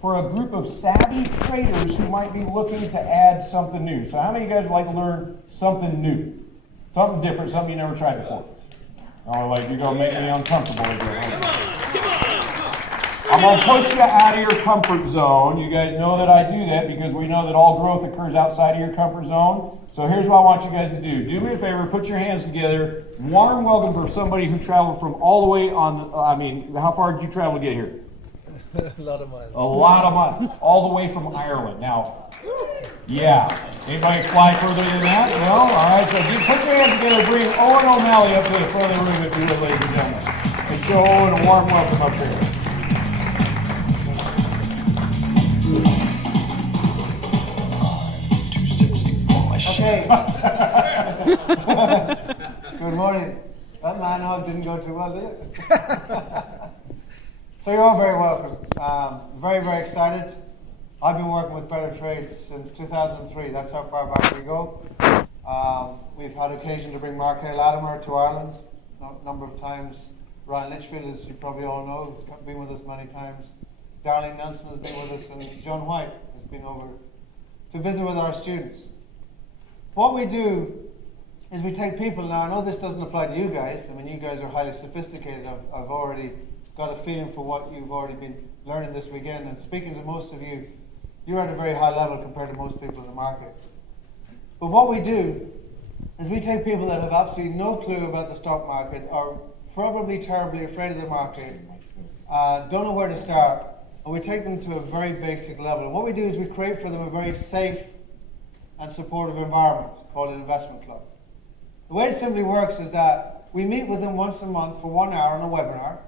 for a group of savvy traders who might be looking to add something new. So how many of you guys would like to learn something new? Something different, something you never tried before? Oh, like you're going to make me uncomfortable again. I'm going to push you out of your comfort zone. You guys know that I do that because we know that all growth occurs outside of your comfort zone. So here's what I want you guys to do. Do me a favor, put your hands together. Warm welcome for somebody who traveled from all the way on, how far did you travel to get here? A lot of miles. A lot of miles. All the way from Ireland. Now, yeah. Anybody fly further than that? No? All right. So just put your hands together. Bring Owen O'Malley up to the front of the room if you would, ladies and gentlemen. And show Owen a warm welcome up here. Okay. Good morning. That man hug didn't go too well, did it? So you're all very welcome. Very, very excited. I've been working with Better Trades since 2003. That's how far back we go. We've had occasion to bring Mark Latimer to Ireland a number of times. Ryan Litchfield, as you probably all know, has been with us many times. Darlene Nelson has been with us, and John White has been over to visit with our students. What we do is we take people, now I know this doesn't apply to you guys, I mean you guys are highly sophisticated, I've already got a feeling for what you've already been learning this weekend, and speaking to most of you, you're at a very high level compared to most people in the market. But what we do is we take people that have absolutely no clue about the stock market, are probably terribly afraid of the market, don't know where to start, and we take them to a very basic level. And what we do is we create for them a very safe and supportive environment called an investment club. The way it simply works is that we meet with them once a month for 1 hour on a webinar.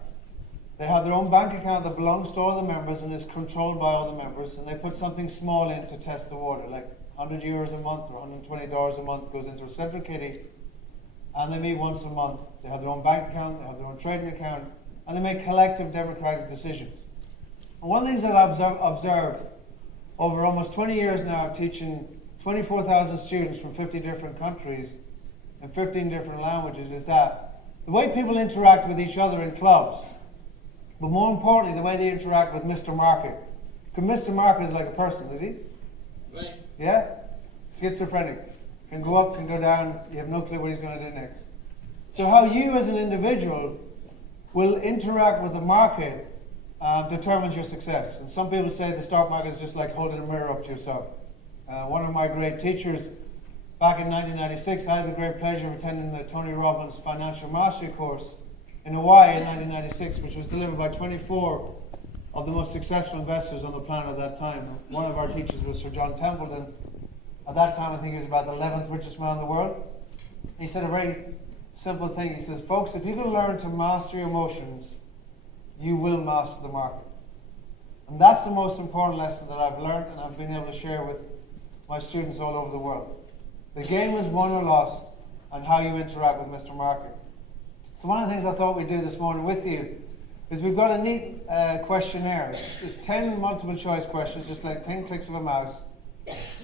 They have their own bank account that belongs to all the members and is controlled by all the members, and they put something small in to test the water, like €100 a month or $120 a month goes into a central kitty, and they meet once a month. They have their own bank account, they have their own trading account, and they make collective democratic decisions. And one of the things that I've observed over almost 20 years now, teaching 24,000 students from 50 different countries in 15 different languages, is that the way people interact with each other in clubs, but more importantly, the way they interact with Mr. Market. Because Mr. Market is like a person, is he? Right. Yeah? Schizophrenic. Can go up, can go down, you have no clue what he's going to do next. So how you as an individual will interact with the market determines your success. And some people say the stock market is just like holding a mirror up to yourself. One of my great teachers back in 1996, I had the great pleasure of attending the Tony Robbins Financial Mastery course in Hawaii in 1996, which was delivered by 24 of the most successful investors on the planet at that time. One of our teachers was Sir John Templeton. At that time, I think he was about the 11th richest man in the world. He said a very simple thing. He says, folks, if you can learn to master your emotions, you will master the market. And that's the most important lesson that I've learned and I've been able to share with my students all over the world. The game is won or lost on how you interact with Mr. Market. So one of the things I thought we'd do this morning with you is we've got a neat questionnaire. It's 10 multiple choice questions, just like 10 clicks of a mouse,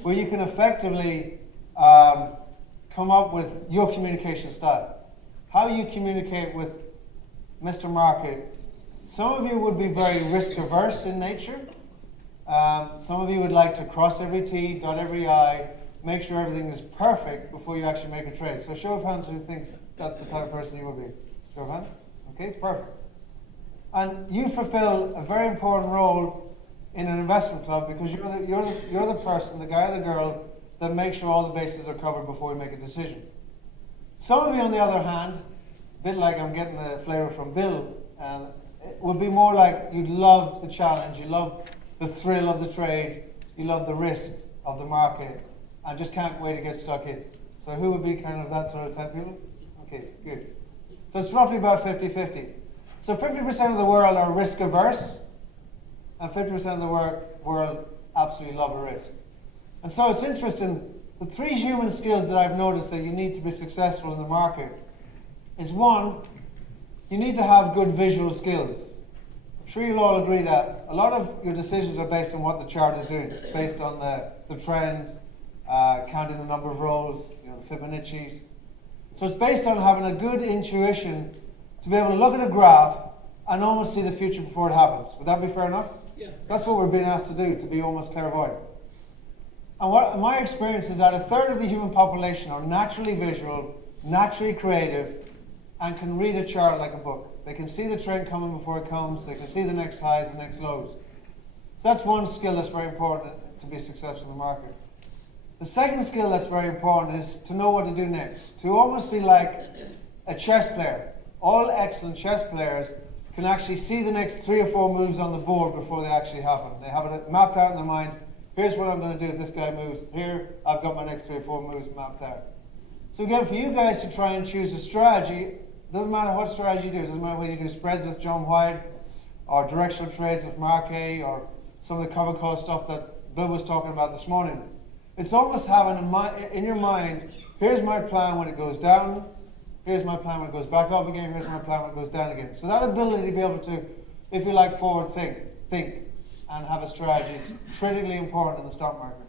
where you can effectively come up with your communication style. How you communicate with Mr. Market. Some of you would be very risk averse in nature. Some of you would like to cross every T, dot every I, make sure everything is perfect before you actually make a trade. So show of hands who thinks that's the type of person you would be. Show of hands? Okay, perfect. And you fulfill a very important role in an investment club because you're the person, the guy or the girl, that makes sure all the bases are covered before we make a decision. Some of you, on the other hand, a bit like I'm getting the flavor from Bill, it would be more like you love the challenge, you love the thrill of the trade, you love the risk of the market, and just can't wait to get stuck in. So who would be kind of that sort of type of people? Okay, good. So it's roughly about 50-50. So 50% of the world are risk averse, and 50% of the world absolutely love a risk. And so it's interesting, the 3 human skills that I've noticed that you need to be successful in the market is 1, you need to have good visual skills. I'm sure you'll all agree that a lot of your decisions are based on what the chart is doing. It's based on the trend, counting the number of rows, Fibonacci's. So it's based on having a good intuition to be able to look at a graph and almost see the future before it happens. Would that be fair enough? Yeah. That's what we're being asked to do, to be almost clairvoyant. And what my experience is that a third of the human population are naturally visual, naturally creative, and can read a chart like a book. They can see the trend coming before it comes. They can see the next highs, the next lows. So that's one skill that's very important to be successful in the market. The second skill that's very important is to know what to do next. To almost be like a chess player. All excellent chess players can actually see the next 3 or 4 moves on the board before they actually happen. They have it mapped out in their mind. Here's what I'm going to do if this guy moves here. I've got my next 3 or 4 moves mapped out. So again, for you guys to try and choose a strategy, doesn't matter what strategy you do. It doesn't matter whether you do spreads with John White, or directional trades with Mark A, or some of the cover call stuff that Bill was talking about this morning. It's almost having in your mind, here's my plan when it goes down, here's my plan when it goes back up again, here's my plan when it goes down again. So that ability to be able to, if you like, forward think, and have a strategy is critically important in the stock market.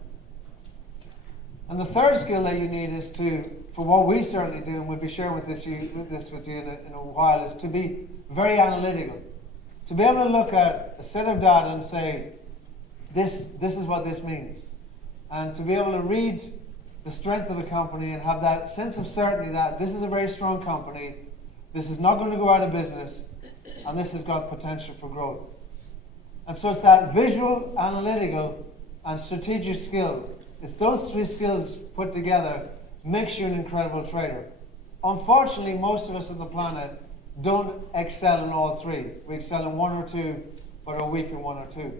And the third skill that you need is to, for what we certainly do, and we'll be sharing with this with you in a while, is to be very analytical. To be able to look at a set of data and say, this is what this means. And to be able to read the strength of a company and have that sense of certainty that this is a very strong company, this is not going to go out of business, and this has got potential for growth. And so it's that visual, analytical, and strategic skill. It's those 3 skills put together makes you an incredible trader. Unfortunately, most of us on the planet don't excel in all 3. We excel in 1 or 2, but are weak in 1 or 2.